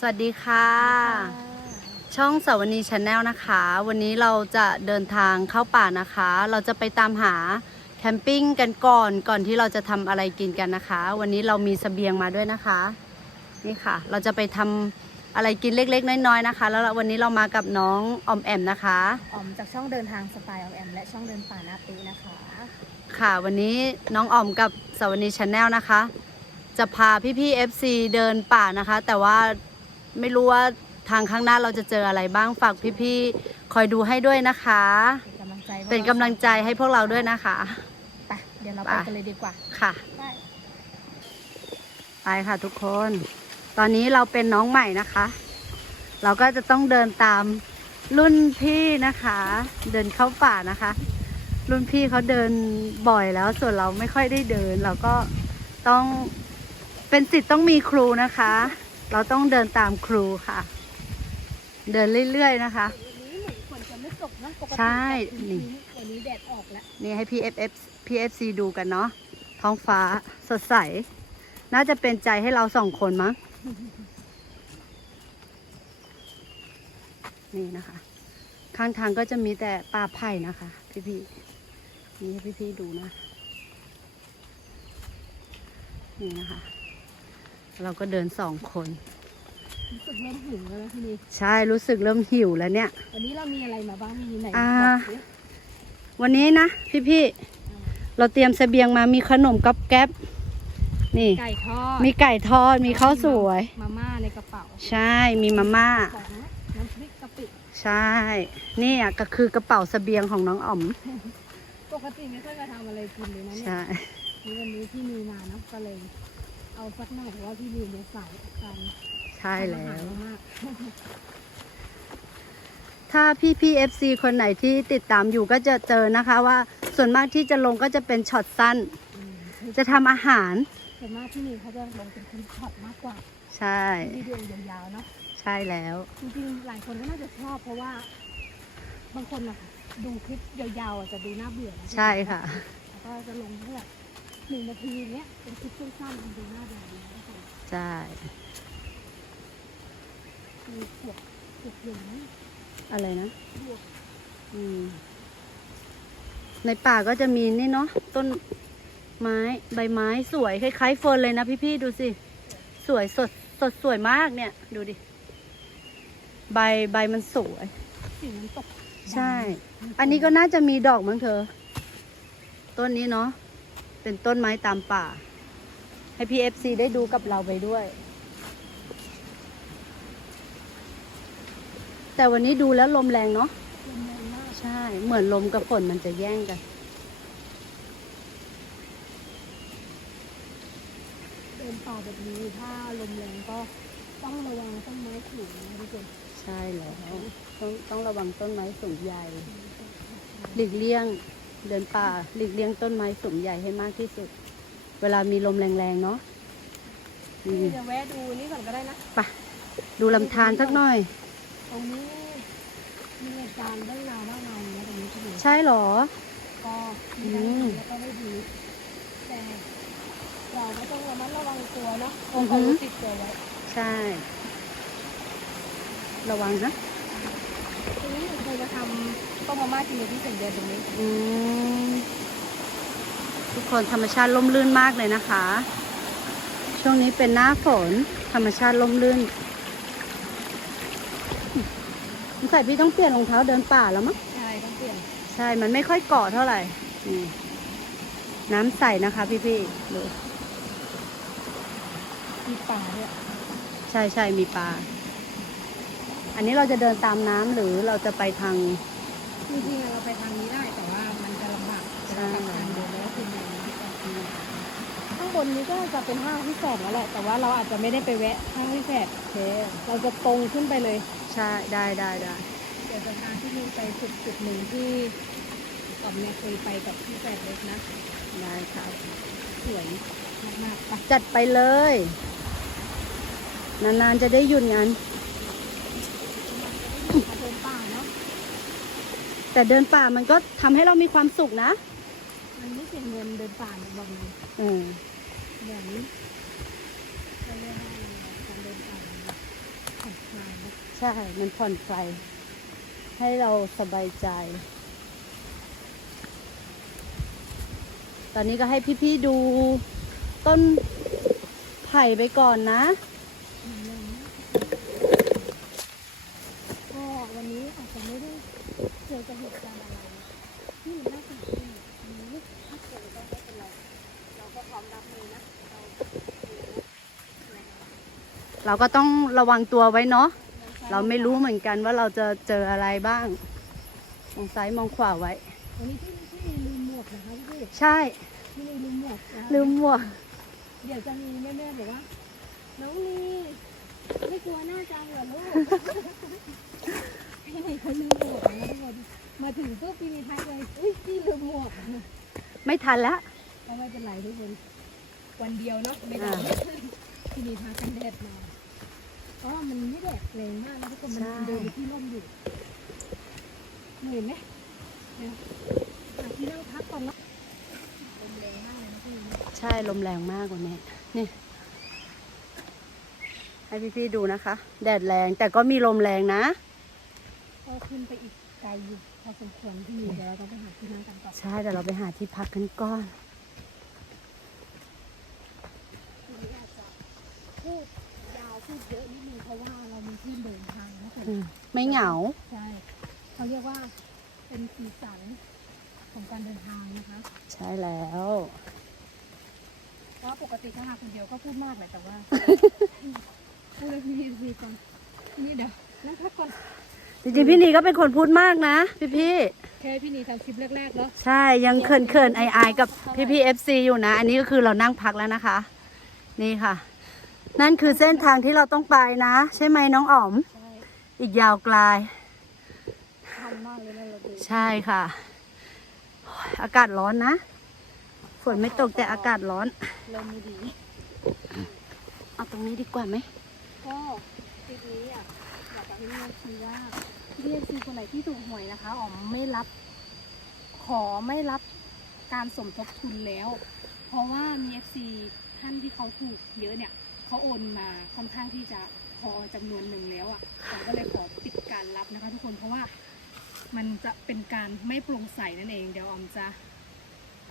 สวัสดีค่ะ ช่องสาวนีชาแนลนะคะ วันนี้เราจะเดินทางเข้าป่านะคะ เราจะไปตามหาแคมปิ้งกันก่อนก่อนที่เราจะทำอะไรกินกันนะคะ วันนี้เรามีเสบียงมาด้วยนะคะ นี่ค่ะ เราจะไปทำอะไรกินเล็ก ๆ น้อยๆนะคะ แล้ววันนี้เรามากับน้องออมแอมนะคะ ออมจากช่องเดินทางสไตล์ออมแอมและช่องเดินป่านาปีนะคะ ค่ะ วันนี้น้องออมกับสาวนีชาแนลนะคะ จะพาพี่ๆ FC เดินป่านะคะ แต่ว่า ไม่รู้ว่าทางข้างหน้าเราจะเจออะไรบ้างฝากพี่ๆคอยดูให้ด้วยนะคะเป็นกำลังใจเป็นกำลังใจให้พวกเราด้วยนะคะ ไปเดี๋ยวเราไปไปกันเลยดีกว่าค่ะไปไปค่ะทุกคน ตอนนี้เราเป็นน้องใหม่นะคะ เราก็จะต้องเดินตามรุ่นพี่นะคะ เดินเข้าป่านะคะ รุ่นพี่เขาเดินบ่อยแล้ว ส่วนเราไม่ค่อยได้เดิน เราก็ต้องเป็นสิทธิ์ต้องมีครูนะคะ เราต้องเดินตามครูค่ะ เดินเรื่อยๆนะคะวันนี้เหมือนฝนจะไม่ตกนะปกติใช่แต่นี่วันนี้แดดออกแล้วนี่ให้พี่ FF PFC ดูกันเนาะท้องฟ้าสดใส น่าจะเป็นใจให้เราสองคนมั้ง นี่นะคะ ข้างทางก็จะมีแต่ป่าไผ่นะคะ พี่พี่ๆนี่ให้พี่พี่ๆดูนะ นี่นะคะ เราก็เดินสองคนรู้สึกเริ่มหิวแล้วนะทีนี้ใช่รู้สึกเริ่มหิวแล้วเนี่ย วันนี้เรามีอะไรมาบ้างมีไหนอ่า บอกสิวันนี้นะพี่พี่ๆเราเตรียมเสบียงมามีขนมก๊อบแก๊บนี่ ไก่ทอดมีไก่ทอดมีข้าวสวย มาม่าในกระเป๋าใช่มีมาม่า ของน้ำพริกกะปิ ใช่ นี่อะก็คือกระเป๋าเสบียงของน้องอ๋อมปกติไม่ค่อยมาทำอะไรกินเลยนะเนี่ยใช่ นี่วันนี้พี่มีมาเนอะก็เลย เอาสักหน่อยเพราะว่าพี่มีเนื้อสายกันใช่แล้วมากถ้าพี่พี่เอฟซีคนไหนที่ติดตามอยู่ก็จะเจอนะคะว่าส่วนมากที่จะลงก็จะเป็นช็อตสั้นอืมจะทำอาหาร ส่วนมากที่นี่เขาจะลงเป็นคนช็อตมากกว่าใช่ วิดีโอยาวๆเนาะ ใช่แล้ว จริงๆ หลายคนก็น่าจะชอบเพราะว่า บางคนอะดูคลิปยาวๆอะจะดูน่าเบื่อนะใช่ค่ะ แล้วก็จะลงแค่แบบ หนึ่งนาทีเนี้ยเป็นคลิปสั้นๆมันดูน่าเบื่อดีนะคะใช่มีเสียบเยบเหลืองอะไรนะบวกอืมในป่าก็จะมีนี่เนาะต้นไม้ใบไม้สวยคล้ายๆเฟิร์นเลยนะพี่ๆดูสิ สวยสดสดสวยมากเนี่ย ดูดิ ใบใบมันสวย สีน้ำตกใช่ อันนี้ก็น่าจะมีดอกมั้งเธอ ต้นนี้เนาะ เป็นต้นไม้ตามป่า ให้พี่เอฟซีได้ดูกับเราไปด้วย แต่วันนี้ดูแล้วลมแรงเนาะลมแรงมากใช่ เหมือนลมกับฝนมันจะแย่งกันเดินป่าแบบนี้ถ้าลมแรงก็ต้องระวังต้นไม้สูงนะทุกคนใช่แล้วต้องต้องระวังต้นไม้สูงใหญ่ หลีกเลี่ยง เดินป่าหลีกเลี่ยงต้นไม้สูงใหญ่ให้มากที่สุด เวลามีลมแรงๆเนาะอืมเดี๋ยวแวะดูนี่ก่อนก็ได้นะ ไปดูลำธารสักหน่อย ตรงนี้มีเหตุการณ์เรื่องราวมากมายนะตรงนี้ที่ดูใช่เหรอ ก็มีได้ดีแล้วก็ไม่ดี แต่เราก็ต้องระมัดระวังตัวเนาะอืเอาอขฮึองติดตัวไว้ใช่ ระวังนะ ทีนี้หนูเคยมาทำ ต้มมาม่ากินในที่เสร็จเดือนตรงนี้ อืมทุกคนธรรมชาติล่มลื่นมากเลยนะคะ ช่วงนี้เป็นหน้าฝนธรรมชาติล่มลื่นสงสัยพี่ต้องเปลี่ยนรองเท้าเดินป่าแล้วมั้ง ใช่ต้องเปลี่ยน ใช่ มันไม่ค่อยเกาะเท่าไหร่นี่น้ำใสนะคะพี่พี่ๆดูมีป่าด้วยใช่ใช่มีปลา อันนี้เราจะเดินตามน้ำหรือเราจะไปทาง จริงๆอะเราไปทางนี้ได้แต่ว่ามันจะลำบากใช่จะทางเดินแล้วก็คืออย่างนี้ข้างบนนี้ก็จะเป็นห้างที่แสบแล้วแหละ แต่ว่าเราอาจจะไม่ได้ไปแวะห้างที่แสบโอเคเราจะตรงขึ้นไปเลย ใช่ได้ได้ได้เดี๋ยวจะพาที่นี่ไปจุดจุดหนึ่งที่ก่อนเนี่ยเคยไปกับพี่แฝดเล็กนะได้ครับสวยมากๆไปจัดไปเลย นานๆจะได้หยุดงาน มาเดินป่าเนาะ แต่เดินป่ามันก็ทำให้เรามีความสุขนะมันไม่เสียเงินเดินป่าเนี่ยบอกเลยเออแบบนี้เขาเรียกว่าอะไรนะการเดินป่าเนี่ยใช่ มันผ่อนคลายให้เราสบายใจ ตอนนี้ก็ให้พี่ๆดูต้นไผ่ไปก่อนนะก็ วันนี้อาจจะไม่ได้เจอกับเหตุการณ์อะไรที่มันน่าสนใจนี้ถ้าเกิดก็ไม่เป็นไรเราก็พร้อมรับมือนะเราเราก็ต้องระวังตัวไว้เนาะเราไม่รู้เหมือนกันว่าเราจะเจออะไรบ้าง มองซ้ายมองขวาไว้ วันนี้พี่พี่ลืมหมวกนะคะพี่ใช่พี่ลืมหมวกนะลืมหมวกเดี๋ยวจะมีแม่ๆบอกว่าน้องลีไม่กลัวหน้าจังเหรอลูก พี่นี่เขาลืมหมวกนะทุกคนมาถึงปุ๊บพี่มีทักเลยอุ้ยพี่ลืมหมวกไม่ทันแล้วก็ไม่เป็นไรทุกคนวันเดียวเนาะไม่ได้อ่าที่นี่พากันแดดมาเพราะว่ามันไม่แดดแรงมากนะทุกคนมันใช่เดินอยู่ที่ร่มอยู่เหนื่อยไหมเดี๋ยวหาที่นั่งพักก่อนเนาะลมแรงมากเลยนะพี่ใช่ลมแรงมากกว่านี้นี่ให้พี่ๆดูนะคะ แดดแรงแต่ก็มีลมแรงนะ ก็ขึ้นไปอีกไกลอยู่พอสมควรที่นี่เดี๋ยวเราต้องไปหาที่นั่งกันต่อใช่แต่เราไปหาที่พักกันก่อนทีนี้อาจจะพูดยาวพูดเยอะนิดนึงเพราะว่าเรามีที่เดินทางนะคุณอืมไม่เหงา ใช่เขาเรียกว่าเป็นสีสันของการเดินทางนะคะใช่แล้วเพราะปกติถ้ามาคนเดียวก็พูดมากเลยแต่ว่า พูดเลยพี่พีก่อนนี่เดี๋ยวนั่งพักก่อน จริงๆพี่นีก็เป็นคนพูดมากนะ พี่แค่พี่นีทำคลิปแรกๆแล้วๆใช่ยังเขินเขินๆอายๆกับพี่ๆเอฟซีอยู่นะ อันนี้ก็คือเรานั่งพักแล้วนะคะ นี่ค่ะ นั่นคือเส้นทางที่เราต้องไปนะ ใช่ไหมน้องอ๋อมใช่อีกยาวไกลทันมากเลยนะเราดูใช่ค่ะโอ้ยอากาศร้อนนะ ฝนไม่ตกแต่อากาศร้อนลมดีเอาตรงนี้ดีกว่าไหมก็คลิปนี้อะอยากจะให้เรียนซีว่า พี่เรียนซีคนไหนที่ถูกหวยนะคะอ๋อมไม่รับ ขอไม่รับการสมทบทุนแล้ว เพราะว่ามี FC ท่านที่เขาถูกเยอะเนี่ยเขาโอนมาค่อนข้างที่จะพอจำนวนหนึ่งแล้วอะผมก็เลยขอปิดการรับนะคะ ทุกคนเพราะว่ามันจะเป็นการไม่โปร่งใสนั่นเอง เดี๋ยวออมจะ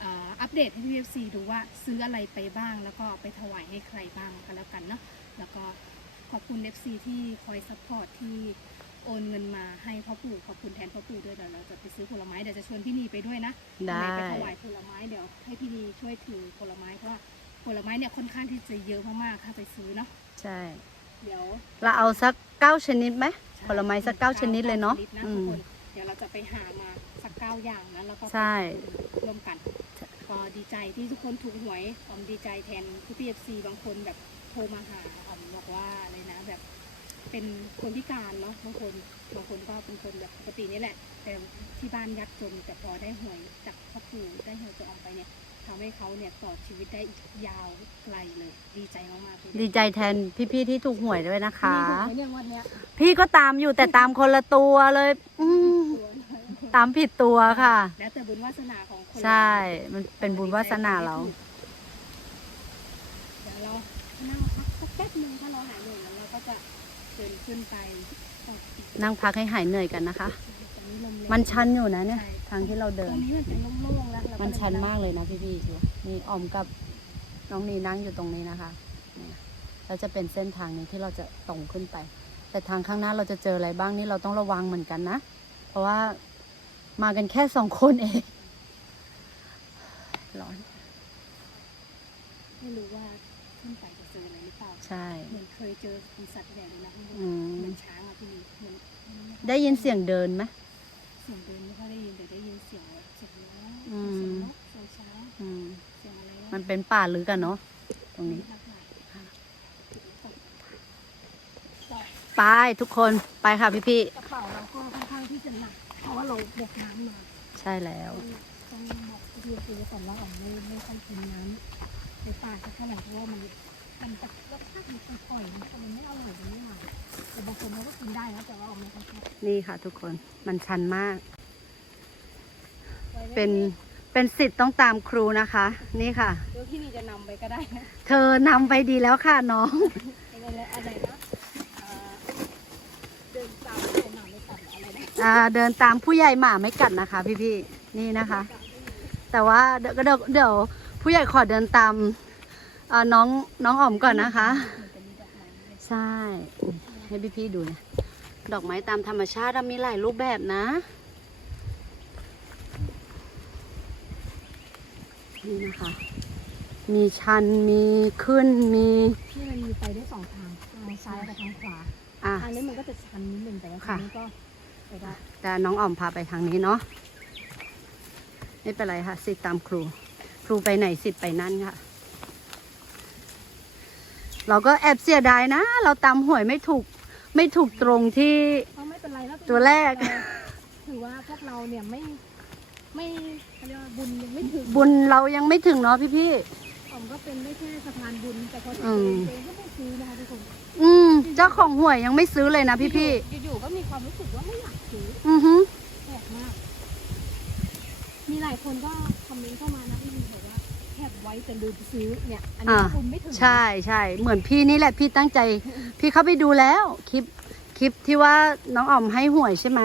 อัปเดตให้พี่ FC ดูว่าซื้ออะไรไปบ้าง แล้วก็ไปถวายให้ใครบ้างกันแล้วกันเนาะแล้วก็ขอบคุณ FC ที่คอยซัพพอร์ตที่ โอนเงินมาให้พ่อปู่ขอบคุณแทนพ่อปู่ด้วยเดี๋ยวเราจะไปซื้อผลไม้เดี๋ยวจะชวนพี่นีไปด้วยนะได้ ไปถวายผลไม้เดี๋ยวให้พี่นีช่วยถือผลไม้เพราะว่าผลไม้เนี่ยค่อนข้างที่จะเยอะมากๆถ้าไปซื้อเนาะใช่ เดี๋ยว เราเอาสักเก้าชนิดไหม ผลไม้สักเก้าชนิดเลยเนาะชดอืทุกมคนเดี๋ยวเราจะไปหามาสักเก้าอย่างนะแล้วก็ใช่ร่วมกันก็ดีใจที่ทุกคนถูกหวยออมดีใจแทนพี่พีเอฟซีบางคนแบบโทรมาหาออมบอกว่าอะไรนะแบบ เป็นคนพิการเนาะบางคนบางคนก็เป็นคนแบบปกตินี่แหละ แต่ที่บ้านยากจนแต่พอได้หวยจากพ่อปู่ได้หวยจากออมไปเนี่ยทำให้เขาเนี่ยต่อชีวิตได้อีกยาวไกลเลย ดีใจมากๆเลยดีใจแทนพี่ๆที่ถูกหวยด้วยนะคะ มีถูกไหมเนี่ยวันเนี้ยพี่ก็ตามอยู่แต่ตามคนละตัวเลย อืมตัวนะตามผิดตัวค่ะ แล้วแต่บุญวาสนาของคนใช่ มันเป็นบุญวาสนาเราเดี๋ยวเรานั่งพักสักแป๊บนึงถ้าเราหายเหนื่อยแล้วเราก็จะ เดินขึ้นไปตรงอีกนั่งพักให้หายเหนื่อยกันนะคะตรงนี้ลมแรงมันชันอยู่นะเนี่ยใช่ทางที่เราเดิตรนงนี้มันเป็นโล่งๆแล้วเราก็มันชันเลยมากเลยนะพี่ๆดูนี่ออมกับน้องนีนั่งอยู่ตรงนี้นะคะนี่แล้วจะเป็นเส้นทางนี้ที่เราจะตรงขึ้นไป แต่ทางข้างหน้าเราจะเจออะไรบ้างนี่เราต้องระวังเหมือนกันนะ เพราะว่ามากันแค่สองคนเอง ร้อน ไม่รู้ว่า ใช่ เหมือนเคยเจอมีสัตว์ใหญ่เลยนะข้างบนอืม เหมือนช้างอะที่นี่เหมือนได้ยินเสียงเดินไหม เสียงเดินไม่ค่อยได้ยินแต่ได้ยินเสียงแบบเสียงน้องอืม เสียงนกเสียงช้างอืมเสียงอะไระมันเป็นป่าลึกกันเนาะตรงนี้หลากหลายค่ะไปทุกคนไปค่ะพี่กระเป๋าเราก็ค่อนข้างที่จะหนักเพราะว่าเราบกน้ำมา ๆใช่แล้ว ต้องบอกพี่พีก่อนว่าอ๋อมไม่ไม่ค่อยกินน้ำในป่าสักเท่าไหร่เพราะว่ามัน มันจะรสชาติมันค่อยๆมันมันไม่อร่อยมันไม่หวานแต่บางคนเขาก็กินได้นะแต่ว่าอ๋อมไม่ค่อยชอบนี่ค่ะทุกคนมันชันมากไว้ไว้เป็นเป็นสิทธิ์ต้องตามครูนะคะ นี่ค่ะ เดี๋ยวพี่นีจะนำไปก็ได้นะเธอนำไปดีแล้วค่ะน้อง อะไรนะอะไรนะเอ่อเดินอ่าเดินตามผู้ใหญ่หมาไม่กัดนะคะ พี่ๆนี่นะคะ แต่ว่าเดี๋ยวเดี๋ยวเดี๋ยวผู้ใหญ่ขอเดินตาม อ่าน้องน้องอ๋อมก่อนนะคะ ใช่ ให้พี่ๆดูนะดอกไม้ตามธรรมชาติอะมีหลายรูปแบบนะนี่นะคะ มีชันมีขึ้นมีที่มันมีไปได้สองทางทางซ้ายกับทางขวาอะทางนี้มันก็จะชันนิดนึงแต่ว่าทาค่ะงนี้ก็ไปได้แต่น้องอ๋อมพาไปทางนี้เนาะไม่เป็นไรค่ะสิทธิ์ตามครู ครูไปไหนสิทธิ์ไปนั่นค่ะ เราก็แอบเสียดายนะ เราตามหวยไม่ถูกไม่ถูกตรงที่ก็ไม่เป็นไรแล้วตัวแรก ถือว่าพวกเราเนี่ยไม่ไม่เขาเรียกว่าบุญยังไม่ถึงบุญเรายังไม่ถึงเนาะพี่พี่ผมก็เป็นไม่แค่สะพานบุญแต่พอถึงอืมเองก็ไม่ซื้อนะคะทุกคนๆอืม เจ้าของหวยยังไม่ซื้อเลยนะพี่พี่อยู่ๆก็มีความรู้สึกว่าไม่อยากซื้อๆอือฮึ แปลกมาก มีหลายคนก็คอมเมนต์เข้ามานะพี่มีบอกว่า แคบไว้แต่ลืมซื้อเนี่ยอันนี้อ่า คุณไม่ถึงใช่ใช่เหมือนพี่นี่แหละพี่ตั้งใจ พี่เข้าไปดูแล้วคลิปคลิปที่ว่าน้องอ๋อมให้หวยใช่ไหม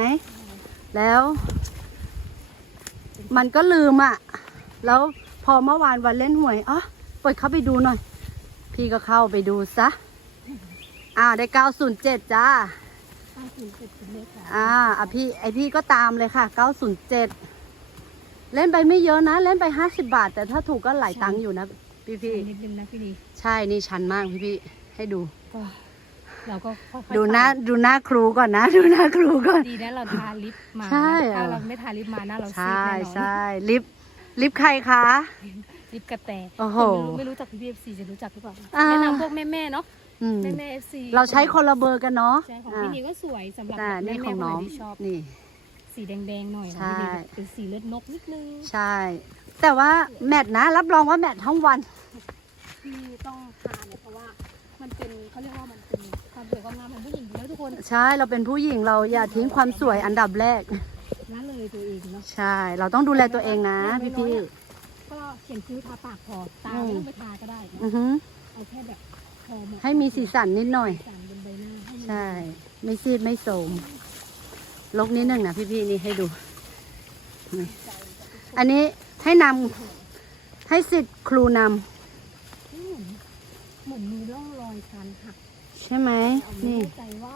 แล้ว มันก็ลืมอะ แล้วพอเมื่อวานวันเล่นหวยอ๋อเปิดเข้าไปดูหน่อย พี่ก็เข้าไปดูซะอ่าได้907จ้า ตั้งคุณเจ็ดคุณเลขค่ะอ่าอะพี่ไอพี่ก็ตามเลยค่ะ 907 เล่นไปไม่เยอะนะ เล่นไป50บาท แต่ถ้าถูกก็หลายตังค์อยู่นะ พี่พี่นิดนึงนะพี่ดีใช่นี่ชันมากพี่พี่ให้ดูก็เราก็ค่อยๆดูหน้าตมดูหน้าครูก่อนนะ ดูหน้าครูก่อน ดีนะเราทาลิปมาใช่นะถ้าอะเราไม่ทาลิปมานะเราซีดใช่แน่นอนใช่ลิฟต์ลิฟต์ใครคะ ลิปกระแตโอ้โหคนไม่รู้ไม่รู้จักพี่เอฟซีจะรู้จักหรือเปล่าอ่า แนะนำพวกแม่ๆเนาะอืมแม่ๆเอฟซีเราใช้คนละเบอร์กันเนาะใช่ของอ่าพี่นีก็สวยสำหรับแต่แม่นี่ๆของคนไหน้องที่ชอบ นี่ สีแดงๆหน่อยนะใช่พี่นีเป็นสีเลือดนกนิดนึงใช่ แต่ว่าแมทนะรับรองว่าแมททั้งวันที่ต้องทานเนี่ยเพราะว่ามันเป็นเขาเรียกว่ามันเป็นความสวยความงามของผู้หญิงอยู่แล้วทุกคนใช่เราเป็นผู้หญิงเราอย่าทิ้งความสวยอันดับแรกละเลยตัวเองเนาะใช่ เราต้องดูแลตัวเองนะพี่พี่ก็เขียนคิ้วทาปากพอตาอืมไม่ต้องไปทาก็ได้นะอือฮึเอาแค่แบบพอเหมาะให้มีสีสันนิดหน่อยสีสันบนใบหน้าให้มันใช่ ไม่ซีดไม่โสม ลกนิดหนึ่งนะพี่พี่นี่ให้ดูนี่อันนี้ให้นำให้สิทธิ์ครูนเหมือนเหมือนมีร่องรอยการหักำใช่ไหมเอาไม่นี่แน่ใจว่า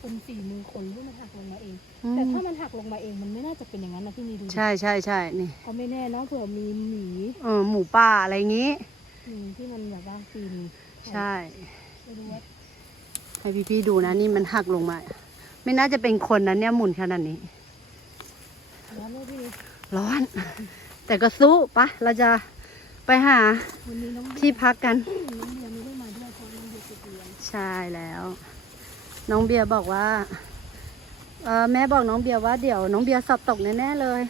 เป็นฝีมือคนหรือมันหักลงมาเองอืแต่มถ้ามันหักลงมาเองมันไม่น่าจะเป็นอย่างนั้นนะพี่มีดูดิใช่ใช่ใช่นี่ก็ไม่แน่เน้องเผื่อมีหมีเออหมูป่าอะไรงี้หมีที่มันแบบว่าปีนใช่ไม่รู้ว่าให้พี่พี่ๆดูนะนี่มันหักลงมา ไม่น่าจะเป็นคนนะเนี่ยหมุนขนาดนี้แล้วเนี่ยพี่ร้อน แต่ก็สู้ปะเราจะไปหาวันนี้น้องที่พักกัน น้องเบียร์ไม่ได้มาด้วยเพราะน้องเบียร์ติดเรียนใช่แล้ว น้องเบียร์บอกว่าเออแม่บอกน้องเบียร์ว่าเดี๋ยวน้องเบียร์สอบตกแน่ๆเลย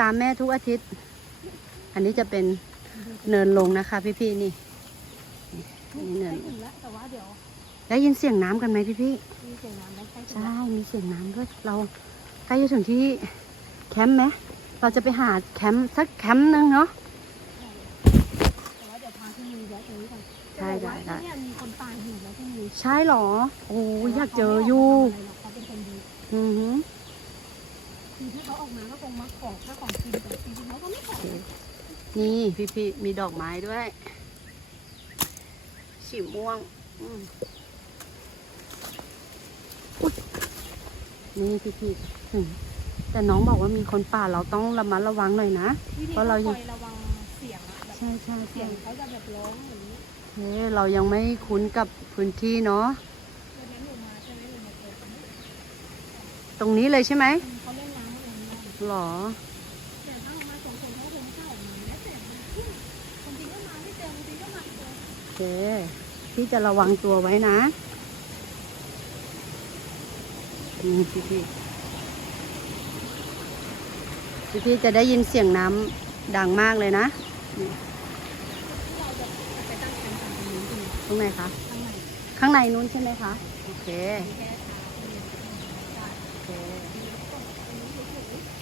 ตามแม่ทุกอาทิตย์ อันนี้จะเป็นเนินลงนะคะ พี่ๆนี่นี่เนิน ถึงแล้วแต่ว่าเดี๋ยว ได้ยินเสียงน้ำกันไหมพี่ๆมีเสียงน้ำแล้วใกล้ถึงใช่แล้วมีเสียงน้ำด้วยเราใกล้จะถึงที่แคมป์ไหมเราจะไปหาแคมป์สักแคมป์หนึ่งเนาะ แต่ว่าเดี๋ยวพาพี่มีแวะตรงนี้ก่อนใช่ได้ได้จะบอกว่าที่เนี่ยมีคนตายอยู่แล้วพี่มีใช่เหรอ โอ้ยอยากเจออยู่เขาเป็นคนดีอือหือคือถ้าเขาออกมาก็คงมาขอค่าของกินแต่จริงๆเขาก็ไม่ขอนี่พี่พี่ๆมีดอกไม้ด้วย สีม่วงอืมอุ๊ย นี่พี่พี่ๆอืมแต่น้องบอกว่ามีคนป่าเราต้องระมัดระวังหน่อยนะวิธีเพราะเรายังคอยระวังเสียงอะแบบใช่ใช่เสียใช่งเขาจะแบบร้องอย่างนี้เฮ้เรายังไม่คุ้นกับพื้นที่เนาะวันนั้นหนูมาใช่ไหมหนูมาเจอเขาตรงนี้เลยใช่ไหมเขาเล่นน้ำอะไรอย่างเงี้ยหรอแต่ถ้าออกมาสองคนเขาคงเข้าออกมาแล้วแต่คนจริงก็มาไม่เจอบางทีก็มาเจอโอเคพี่จะระวังตัวไว้นะนี่ พี่พี่พี่พี่จะได้ยินเสียงน้ำดังมากเลยนะนี่ที่เราจะไปตั้งแคมป์กันตรงนี้ดีตรงไหนคะข้างในข้างในนู้นใช่ไหมคะโอเคมีแค่เท้าที่มีได้โอเค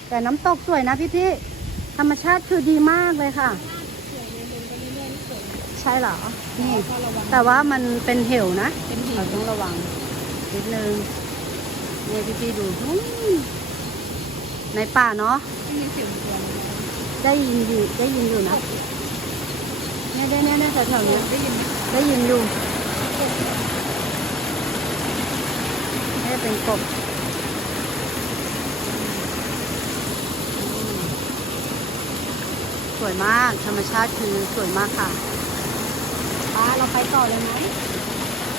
แต่น้ำตกสวยนะพี่พี่ธรรมชาติคือดีมากเลยค่ะสวยเลยลงไปเรื่อยๆนี่สวยใช่เหรอ นี่ก็ระวังแต่ว่ามันเป็นเหวนะเป็นหิเรานต้องระวังนิดนึง นี่พี่พี่ๆดูนู่นในป่าเนาะได้ยินเสียงเตือนไหมได้ยินอยู่ได้ยินอยู่นะเนี่ยเนี่ยเนี่ยเนี่ยแถวๆเนี้ยได้ยินไหมได้ยินอยู่นี่เป็นกบอืมสวยมากธรรมชาติคือสวยมากค่ะป้าเราไปต่อเลยไหม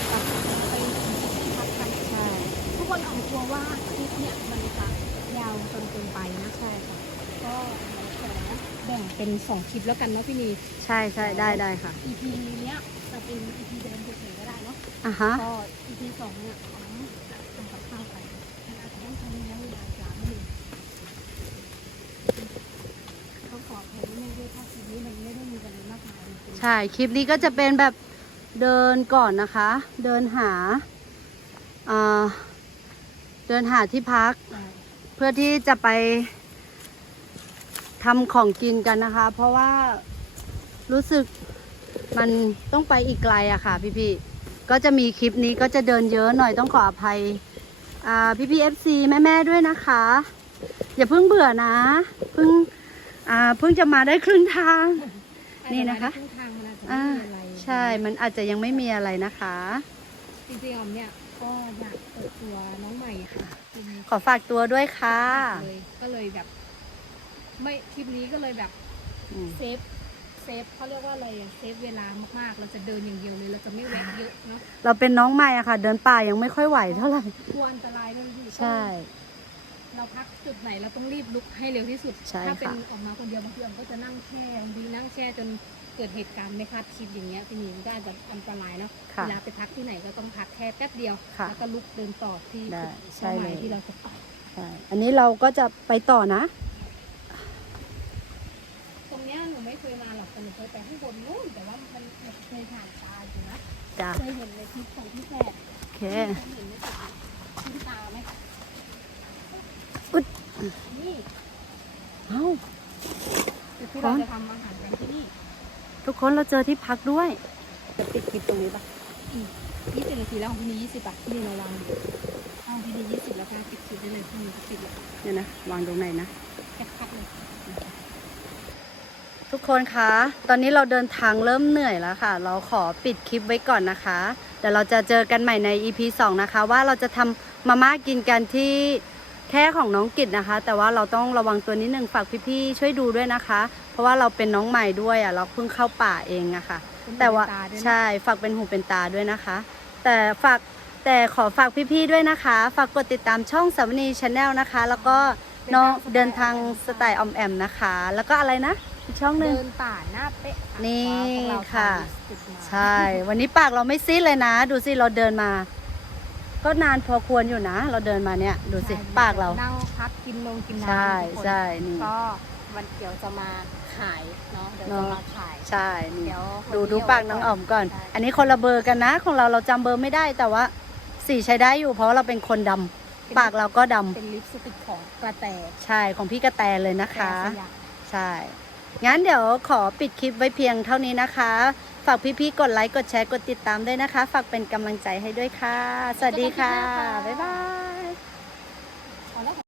ไปพักกัน ใช่ ทุก คนเอากลัวว่าคลิปเนี่ยมันจะยาวจนเกินไปนะใช่ค่ะ ก็ขอแบ่งเป็นสองคลิปแล้วกันเนาะพี่นีใช่ใช่ได้ได้ค่ะ EP เนี้ยจะเป็น EP เดิมเฉยๆก็ได้เนาะอะฮะก็ EP สองเนี่ยของจะทำกับข้าวกันมันอาจจะต้องใช้ระยะเวลาจานนิดนึงเขาขอแทนแม่ด้วยถ้าคลิปนี้มันไม่ได้มีอะไรมากมายจริงๆ ใช่คลิปนี้ก็จะเป็นแบบเดินก่อนนะคะ เดินหาอ่า เดินหาที่พักใช่เพื่อที่จะไปทำของกินกันนะคะ เพราะว่ารู้สึกมันต้องไปอีกไกลอะค่ะ พี่ๆก็จะมีคลิปนี้ก็จะเดินเยอะหน่อยต้องขออภัยอ่าพี่พี่เอฟซีแม่ๆด้วยนะคะ อย่าเพิ่งเบื่อนะเพิ่งอ่าเพิ่งจะมาได้ครึ่งทาง นี่นะคะอาจจมาได้รึ่งทางมันอาจจะไม่อ่ามีอะไรใช่มันอาจจะยังไม่มีอะไรนะคะ จริงๆออมเนี่ย ก็อยากเปิดตัวน้องใหม่ค่ะเป็นขอฝากตัวด้วยค่ะเลยก็เลยแบบ ไม่คลิปนี้ก็เลยแบบอืม เซฟเซฟเขาเรียกว่าอะไรอะเซฟเวลามากๆ เราจะเดินอย่างเดียวเลยเราจะไม่แวะเยอะเนาะเราเป็นน้องใหม่อะค่ะ เดินป่ายังไม่ค่อยไหวเท่าไหร่ กลัวอันตรายด้วยพี่ใช่ เราพักจุดไหนเราต้องรีบลุกให้เร็วที่สุด ใช่ถ้าเป็นค่ะ ออกมาคนเดียวบางทีออมก็จะนั่งแช่บางทีนั่งแช่จน เกิดเหตุการณ์ไม่คาดคิดอย่างเงี้ยพี่หนิงก็อาจจะอันตรายเนาะค่ะเวลาไปพักที่ไหนก็ต้องพักแค่แป๊บเดียว ค่ะแล้วก็ลุกเดินต่อที่ได้จุดใช่เป้าหมายเลยที่เราจะไปใช่อันนี้เราก็จะไปต่อนะ ตรงเนี้ยหนูไม่เคยมาหรอกแต่หนูเคยไปข้างบนนู้นแต่ว่ามันมันเคยผ่านตาอยู่นะจ้ะเคยเห็นในคลิปของพี่แฝดโอเค เคยเห็นในคลิปที่ตาไหมอุ๊ย นี่เอ้า คือที่เราจะทำอาหารกันที่นี่ ทุกคนเราเจอที่พักด้วย จะปิดคลิปตรงนี้ปะยี่สิบนาทีแล้วของพี่นี่ยี่สิบอะพี่นี่เราวางอยู่เอาพี่นี่ยี่สิบแล้วค่ะปิดคลิปได้เลยพี่นี่ปิดเลยเนี่ยนะวางตรงไหนนะแค่พักเลยทุกคนคะ ตอนนี้เราเดินทางเริ่มเหนื่อยแล้วค่ะ เราขอปิดคลิปไว้ก่อนนะคะ เดี๋ยวเราจะเจอกันใหม่ใน EP 2 นะคะ ว่าเราจะทำมาม่ากินกันที่แค่ของน้องกิจนะคะ แต่ว่าเราต้องระวังตัวนิดนึงฝากพี่ๆช่วยดูด้วยนะคะเพ ราะว่าเราเป็นน้องใหม่ด้วยอะเราเพิ่งเข้าป่าเองอะค่ะ แต่ว่าเป็นตด้วยนะใช่ฝากเป็นหูเป็นตาด้วยนะคะ แต่ฝากแต่ขอฝากพี่ๆด้วยนะคะ ฝากกดติดตามช่องสาวนีชาแนลนะคะ แล้วก็น้องเดินทางสไตล์ออมแอมนะคะ แล้วก็อะไรนะอีกช่องหนึ่งเดินป่าหน้าเป๊ะนี่ของเราค่ะจุดมาใช่ วันนี้ปากเราไม่ซีดเลยนะ ดูสิเราเดินมา ก็นานพอควรอยู่นะ เราเดินมาเนี่ย ดูสิใช่ปากเรานั่งพักกินนมกินน้ำใช่ทุกคนใช่นี่ก็วันเดี๋ยวจะมา ขายเนาะเดี๋ยวจะมาขาย ใช่นี่เดี๋ยวดูวันนี้ดูปากเอาไว้น้องอ๋อมก่อน ใช่ อันนี้คนละเบอร์กันนะ ของเราเราจำเบอร์ไม่ได้แต่ว่าสีใช้ได้อยู่เพราะว่าเราเป็นคนดำปากเราก็ดำเป็นลิปสติกของกระแตใช่ของพี่กระแตเลยนะคะแกสยาม ใช่ งั้นเดี๋ยวขอปิดคลิปไว้เพียงเท่านี้นะคะ ฝากพี่ๆ กดไลค์ กดแชร์ กดติดตามด้วยนะคะ ฝากเป็นกำลังใจให้ด้วยค่ะ สวัสดีค่ะบ๊ายบาย